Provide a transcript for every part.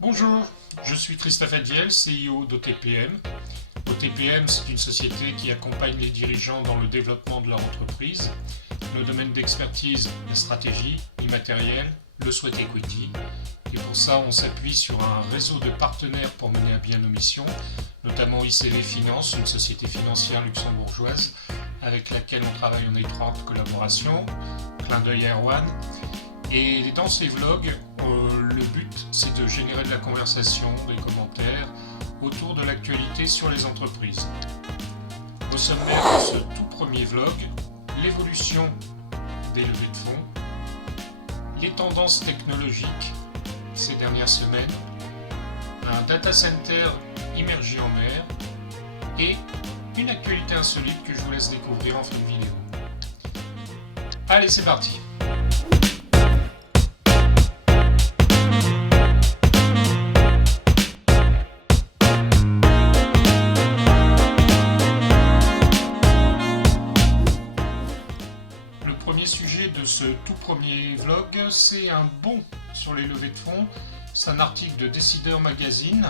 Bonjour, je suis Christophe Adiel, CIO d'OTPM. OTPM, c'est une société qui accompagne les dirigeants dans le développement de leur entreprise. Le domaine d'expertise, la stratégie, l'immatériel, le sweat equity. Et pour ça, on s'appuie sur un réseau de partenaires pour mener à bien nos missions, notamment ICV Finance, une société financière luxembourgeoise avec laquelle on travaille en étroite collaboration, clin d'œil à Erwan. Et dans ces vlogs, le but c'est de générer de la conversation, des commentaires autour de l'actualité sur les entreprises. Au sommaire de ce tout premier vlog, l'évolution des levées de fonds, les tendances technologiques ces dernières semaines, un data center immergé en mer et une actualité insolite que je vous laisse découvrir en fin de vidéo. Allez, c'est parti! Le premier sujet de ce tout premier vlog, c'est un bond sur les levées de fonds. C'est un article de Décideur Magazine,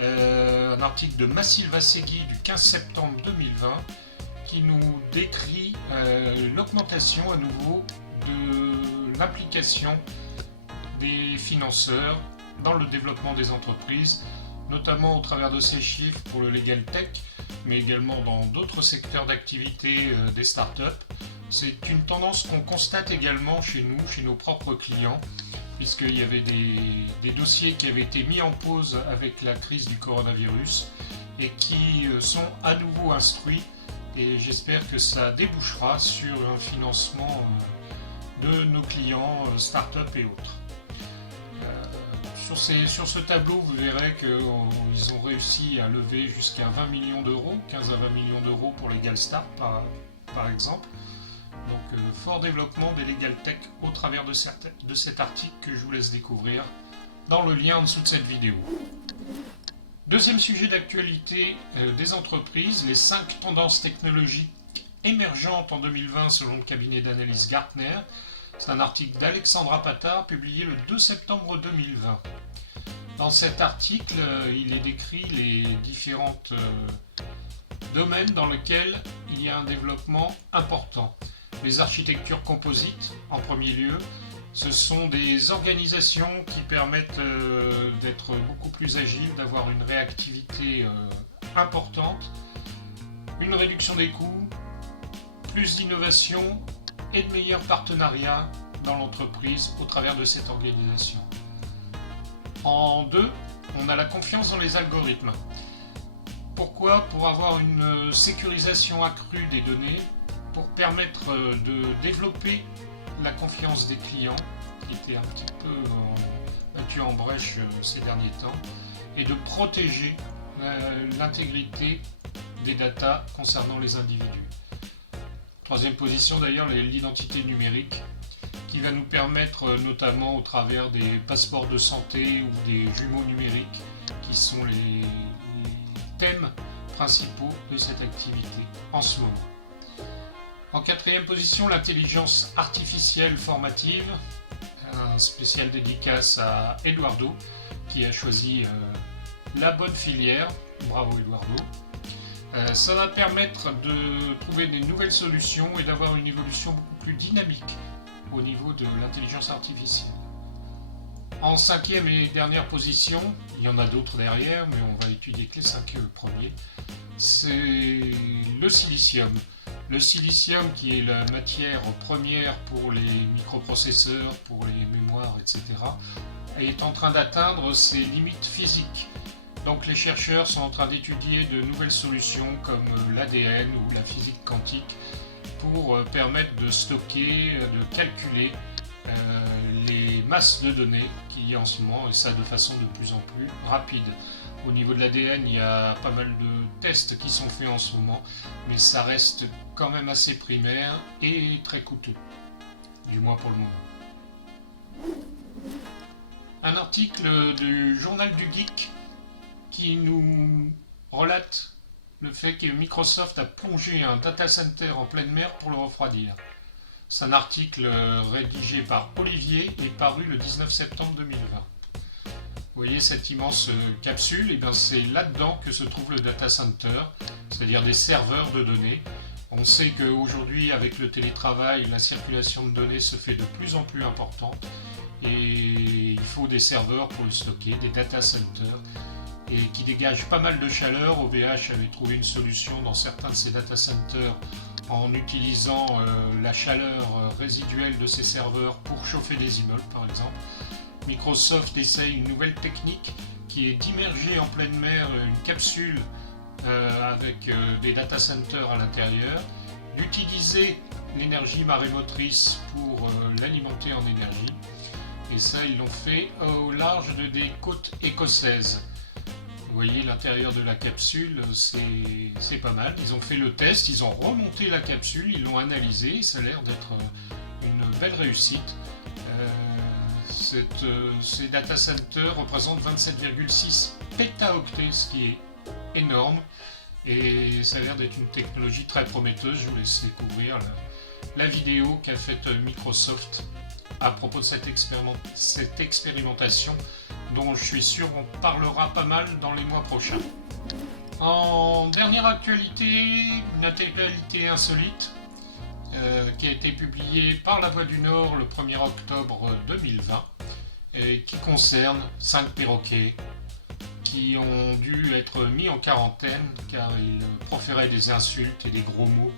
un article de Massil Vassegui du 15 septembre 2020 qui nous décrit l'augmentation à nouveau de l'implication des financeurs dans le développement des entreprises, notamment au travers de ces chiffres pour le Legal Tech, mais également dans d'autres secteurs d'activité des startups. C'est une tendance qu'on constate également chez nous, chez nos propres clients, puisqu'il y avait des dossiers qui avaient été mis en pause avec la crise du coronavirus et qui sont à nouveau instruits, et j'espère que ça débouchera sur un financement de nos clients startups et autres. Sur ce tableau, vous verrez qu'ils ont réussi à lever jusqu'à 20 millions d'euros, 15 à 20 millions d'euros pour Legal Start par exemple. Donc fort développement des Legal Tech au travers de cet article que je vous laisse découvrir dans le lien en dessous de cette vidéo. Deuxième sujet d'actualité des entreprises, les 5 tendances technologiques émergentes en 2020 selon le cabinet d'analyse Gartner. C'est un article d'Alexandra Patard publié le 2 septembre 2020. Dans cet article, il est décrit les différents domaines dans lesquels il y a un développement important. Les architectures composites, en premier lieu, ce sont des organisations qui permettent d'être beaucoup plus agiles, d'avoir une réactivité importante, une réduction des coûts, plus d'innovation et de meilleurs partenariats dans l'entreprise au travers de cette organisation. En 2, on a la confiance dans les algorithmes. Pourquoi ? Pour avoir une sécurisation accrue des données, pour permettre de développer la confiance des clients, qui était un petit peu battu en brèche ces derniers temps, et de protéger l'intégrité des datas concernant les individus. Troisième position d'ailleurs, l'identité numérique, qui va nous permettre notamment au travers des passeports de santé ou des jumeaux numériques, qui sont les thèmes principaux de cette activité en ce moment. En quatrième position, l'intelligence artificielle formative, un spécial dédicace à Eduardo qui a choisi la bonne filière, bravo Eduardo. Ça va permettre de trouver des nouvelles solutions et d'avoir une évolution beaucoup plus dynamique au niveau de l'intelligence artificielle. En cinquième et dernière position, il y en a d'autres derrière, mais on va étudier que les 5 premiers, c'est le silicium. Le silicium qui est la matière première pour les microprocesseurs, pour les mémoires, etc., est en train d'atteindre ses limites physiques. Donc les chercheurs sont en train d'étudier de nouvelles solutions comme l'ADN ou la physique quantique pour permettre de stocker, de calculer les masses de données qu'il y a en ce moment, et ça de façon de plus en plus rapide. Au niveau de l'ADN, il y a pas mal de tests qui sont faits en ce moment, mais ça reste quand même assez primaire et très coûteux, du moins pour le moment. Un article du Journal du Geek qui nous relate le fait que Microsoft a plongé un data center en pleine mer pour le refroidir. C'est un article rédigé par Olivier et paru le 19 septembre 2020. Vous voyez cette immense capsule, et bien c'est là-dedans que se trouve le data center, c'est-à-dire des serveurs de données. On sait qu'aujourd'hui, avec le télétravail, la circulation de données se fait de plus en plus importante et il faut des serveurs pour le stocker, des data centers, et qui dégagent pas mal de chaleur. OVH avait trouvé une solution dans certains de ces data centers en utilisant la chaleur résiduelle de ces serveurs pour chauffer des immeubles, par exemple. Microsoft essaye une nouvelle technique qui est d'immerger en pleine mer une capsule avec des data centers à l'intérieur, d'utiliser l'énergie marémotrice pour l'alimenter en énergie. Et ça, ils l'ont fait au large des côtes écossaises. Vous voyez l'intérieur de la capsule, c'est pas mal. Ils ont fait le test, ils ont remonté la capsule, ils l'ont analysée, ça a l'air d'être une belle réussite. Ces data centers représentent 27,6 pétaoctets, ce qui est énorme. Et ça a l'air d'être une technologie très prometteuse. Je vous laisse découvrir la vidéo qu'a faite Microsoft à propos de cette expérimentation, dont je suis sûr on parlera pas mal dans les mois prochains. En dernière actualité, une actualité insolite qui a été publiée par La Voix du Nord le 1er octobre 2020 et qui concerne 5 perroquets qui ont dû être mis en quarantaine car ils proféraient des insultes et des gros mots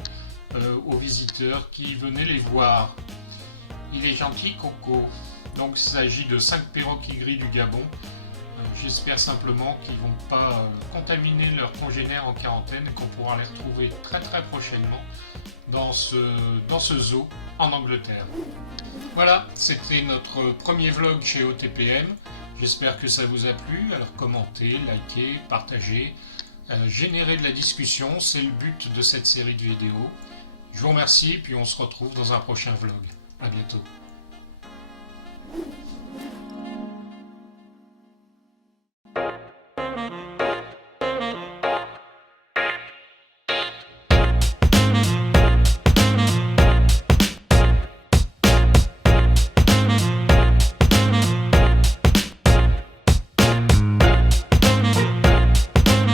aux visiteurs qui venaient les voir. Il est gentil, Coco. Donc il s'agit de 5 perroquets gris du Gabon. J'espère simplement qu'ils ne vont pas contaminer leurs congénères en quarantaine et qu'on pourra les retrouver très très prochainement dans ce zoo en Angleterre. Voilà, c'était notre premier vlog chez OTPM. J'espère que ça vous a plu. Alors commentez, likez, partagez, générez de la discussion. C'est le but de cette série de vidéos. Je vous remercie et puis on se retrouve dans un prochain vlog. À bientôt.